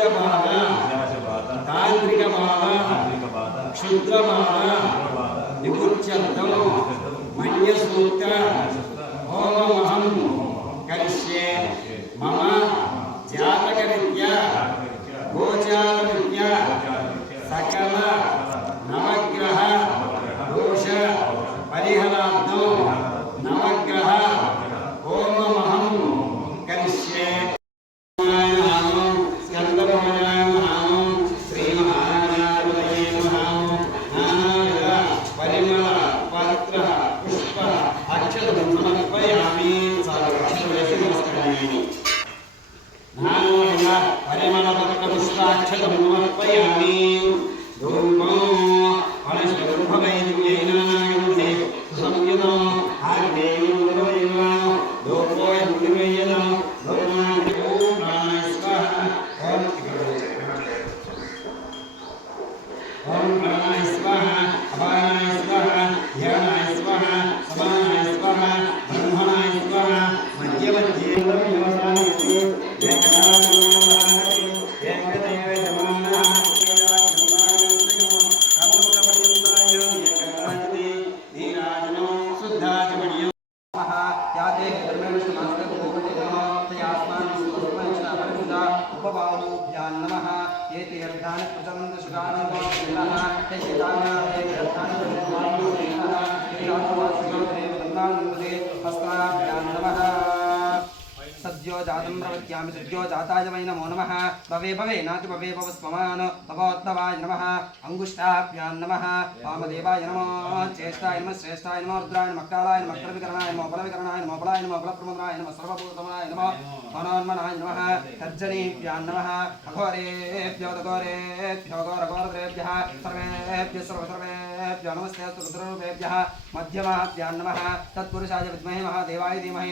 బాధ తాంత్రిక బాధ క్షుద్ర బాధ నిపుత్యర్థం మన్యసూక్త హోమమహం उपबाहुभ्यां नमः ये ते तीर्थानि प्रचलन्ति। हस्ताभ्यां नमः। सद्यो जातं प्रवत्यामि सद्यो जाताय वै नमो नमः। भवे भवे, नाति भवे भव स्वमान भवोत्तवाय नमः। अङ्गुष्ठाभ्यां नमः। वामदेवाय नमः चेष्टाय नमः, श्रेष्ठाय नमः, रुद्राय नमः, कालाय नमः करविकरणाय नमः बलविकरणाय नमः, बलाय नमः बलप्रमदाय नमः सर्वभूतमाय नमः, मनोन्मनाय नमः तर्जनीभ्यां नमः। अघोरेभ्यो, दघोरेभ्यो घोरघोरद्रेभ्यः सर्वेभ्यः, सर्वसर्वेभ्यो, नमस्ते अस्तु रुद्ररूपेभ्यः, मध्यमाभ्यां नमः। तत्पुरुषाय विद्महे, महादेवाय धीमहि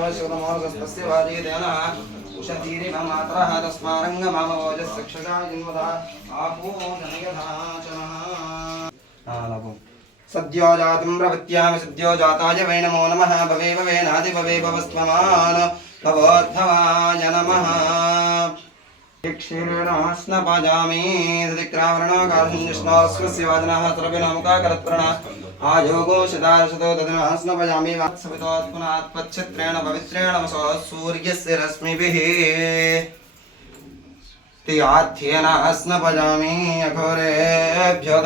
महेरणालिक्षस्य वाजयतेनः उषतीरिव मातरः तस्मारङ्गमामवोजस्सक्षसा जिन्वदा आपो जनयथाचनः सद्यो जातं प्रवत्यामि सद्यो जाताय वै नमो नमः भवे भवे नादि भवे भवस्त्वमान् भवोद्भवाय नमः क्षीणास्नपजामि तदिक्रावरणकार्यस्मस्य वाजनाः सर्वनामकाकरत्वरण आयोगो शताशतो तदनास्नपजामि वात्सवितोत्पुनात्पच्छत्रेण पवित्रेण वसो सूर्यस्य रश्मिभिः। त्याध्येन घोरेभ्यो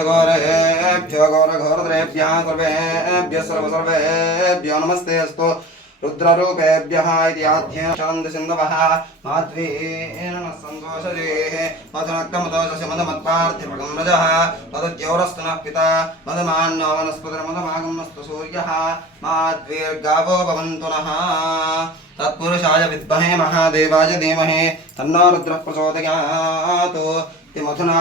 घोरघोरद्रेभ्यः सर्वेभ्यः सर्वसर्वेभ्यो नमस्ते अस्तु। रुद्ररूपेभ्यः इति आध्येन चलन्ति सिन्धवः माध्वेन मधुनक्तमतोषस्य मदमत्पार्थिपकं रजः। पिता। मदमान्नो वनस्पतिर्मदमागमस्तु सूर्यः। माध्वीर्गावो भवन्तु नः। तत्पुरुषाय विद्महे महादेवाय धीमहे। तन्नो रुद्रः प्रचोदयात्। इति मधुना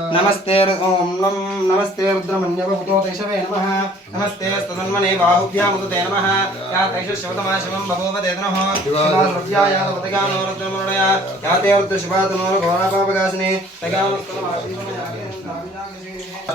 नमस्ते ॐ नम नमस्ते रुद्रमन्यवभूतो तेषवे नमः नमस्ते स्तन्मने बाहुभ्यामुदते नमः या तैष शिवतमाशिवं बभूव ते नमः शिवाद्रव्या या तवतगानो रुद्रमरुणया या ते रुद्रशिवातनो घोरापापगासने तत्राक्षसदेशदे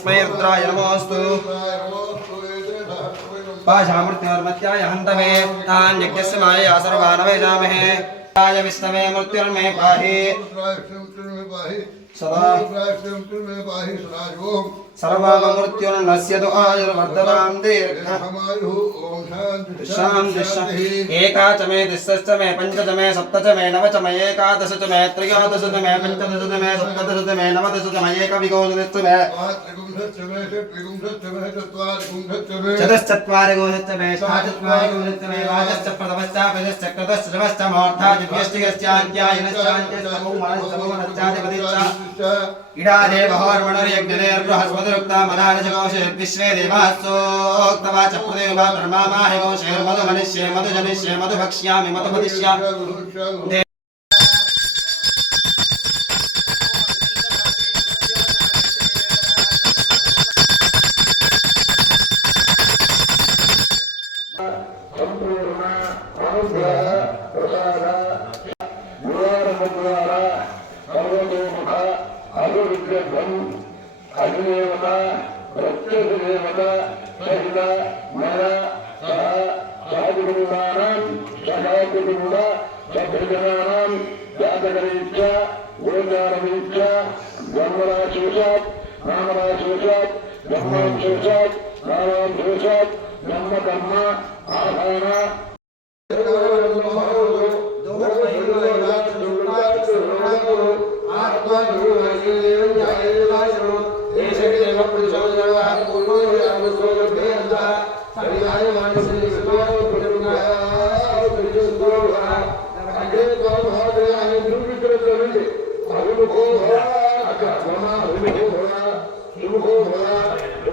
तस्मै रुद्राय नमोऽस्तु पाशामृत्योर्मत्याय हन्तमे तान् यज्ञस्य मायया सर्वानवेजामहे ताय विष्णवे मृत्युर्मे पाहि सदा सर्वमृत्युर्नस्य तु आयुर्वर्धतां दीर्घ शान्ति शान्ति एका च मे तिस्रश्च मे पञ्च च मे सप्त च मे नव च मे एकादश च मे त्रयोदश च मे पञ्चदश च मे सप्तदश च मे नवदश च मे एकविंशतिश्च मे चतुश्चत्वारि गोश्च मे षाचत्वारि गोश्च मे वाचश्च प्रथमश्च कृतश्च दिव्यष्टिकश्चान्त्यायनश्चान्त्यस्तमोमनश्चमोमनश्चाधिपतिश्च इडादेवहोर्मणर्यज्ञनेर्बृहस्पतिरुक्ता मनानशकोशे రుక్త మనానిశకోశే విశ్వే దేవాస్తోక్తవాచ పృదేవా బ్రహ్మామాహే గోశేర్మధు మనిష్యే మధు జనిష్యే మధు భక్ష్యామి మధు భవిష్యామి ब्रह्म शीर्षक भगवान शीर्षक ब्रह्म ब्रह्म आधारणा आत्मा गुरु हरि देव जय जय श्रो देशक देव पुरुषो जगह पूर्वो याम सो भेद हरियाय मानस सुनो पुरुना पुरुषो भा अग्रे तो भाग रहा है ध्रुव विक्रम रवि हरि को भा 아,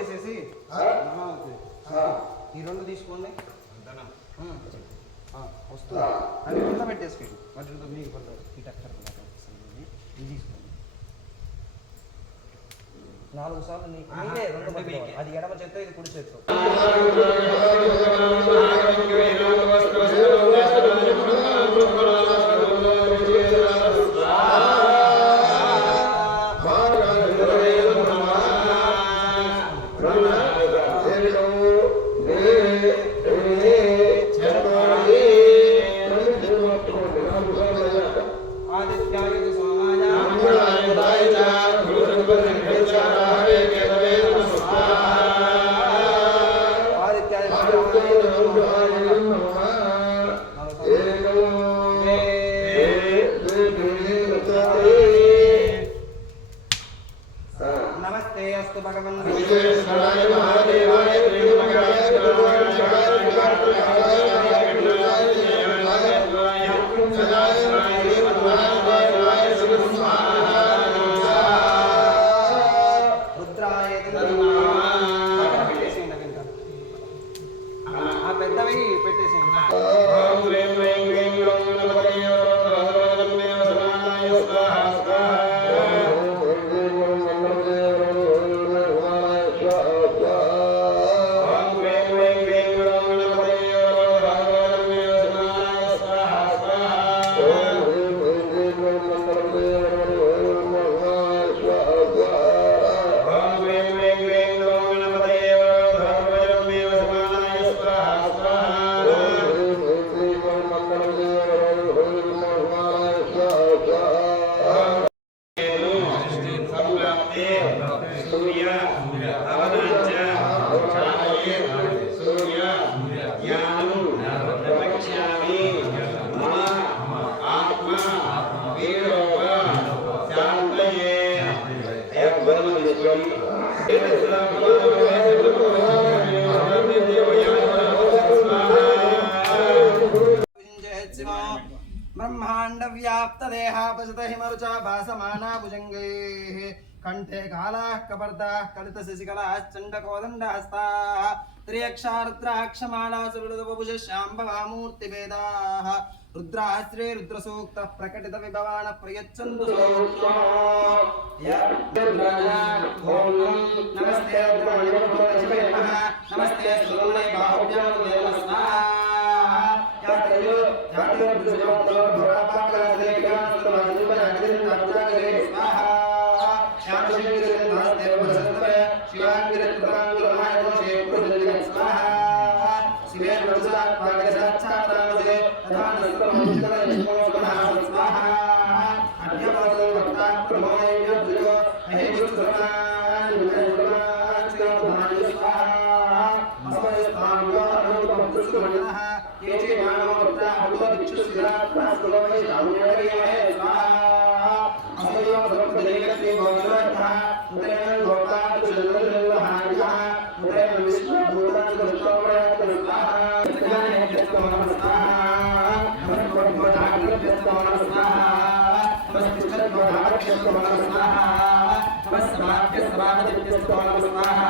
వేసేసి. ఈ రెండు తీసుకోండి. వస్తుంది. అది పెట్టేసుకోండి. వాటి మీకు ఇది తీసుకోండి. నాలుగు సార్లు నీకు అది ఎడమ చేత్తో ఇది కుడి చేత్తో. ब्रह्मांड व्याप्त देहापजत हिमरुचा भासमाना भुजंगैः कंठे कालाः कपर्दाः कलित शशिकलाः चण्डकोदण्ड हस्ताः त्र्यक्षारुद्राक्षमाला सुहृदवभुज शाम्भवामूर्तिभेदाः रुद्राश्रे रुद्रसूक्तः प्रकटित विभवान प्रयच्छन्तु नमस्ते रुद्रमणिमूर्तये नमः स्वाहा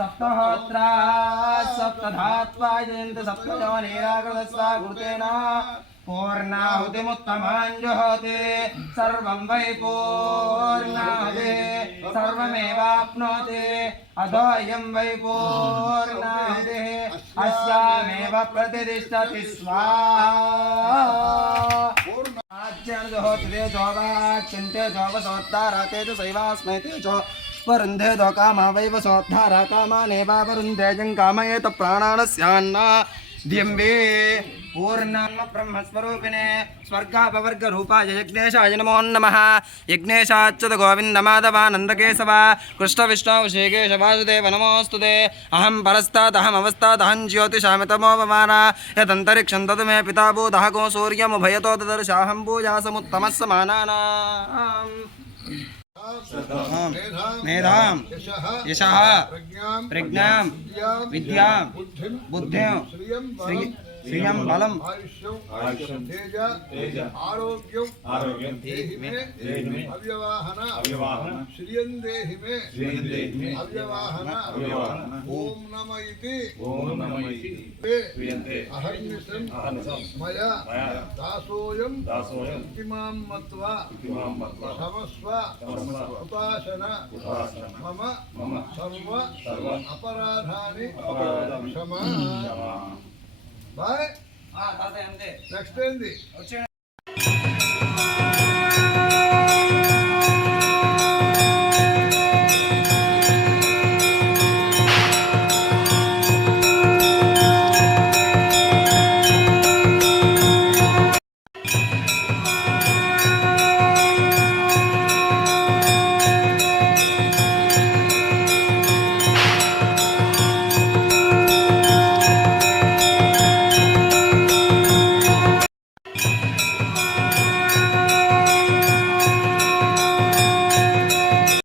सप्तहोत्रा सप्तधात्वा जयन्त सप्तजवनीराकृतस्वा कृतेन पूर्णाहुतिमुत्तमाञ्जुहोति। सर्वं वै पूर्णाहुति सर्वमेवाप्नोति। अधोऽयं वै पूर्णाहुतिः अस्यामेव प्रतिष्ठति स्वाहा। आज्ञानुजहोत्रे जोवाच्यन्ते जोवसोद्धारा तेजसैवास्मै तेजो वरुन्धे दो कामा वैव सोद्धारा कामानेवावरुन्धे जं कामयेत प्राणानस्यान्ना द्यम्बे पूर्णान्म ब्रह्मस्वरूपिणे स्वर्गापवर्गरूपाय यज्ञेशाय नमो नमः। यज्ञेशाच्युत गोविन्दमाधवानन्दकेशव कृष्णविष्णो श्रीकेश वासुदेव नमोऽस्तु ते अहं परस्तादहमवस्तादहं ज्योतिषामितमो भवान यदन्तरिक्षं तत् मे पिता भूतः को सूर्यमुभयतो ददर्शाहं पूजासमुत्तमः समानानाम् मेधां यशः। प्रज्ञां विद्यां बुद्धिं శ్రియం బలం. ఆరోగ్యం ఆరోగ్యం అవ్యవాహన అవ్యవాహన శ్రియం దేహి మే శ్రియం దేహి మే అవ్యవాహన అవ్యవాహన ఓం నమ ఇతి ఓం నమ ఇతి క్రియంతే అహర్నిశం అహర్నిశం మయ దాసోయం దాసోయం ఇమాం మత్వా ఇమాం మత్వా సమస్వ మమ సర్వ అపరాధాని క్షమా. బాయ్. నెక్స్ట్ ఏంది? వచ్చే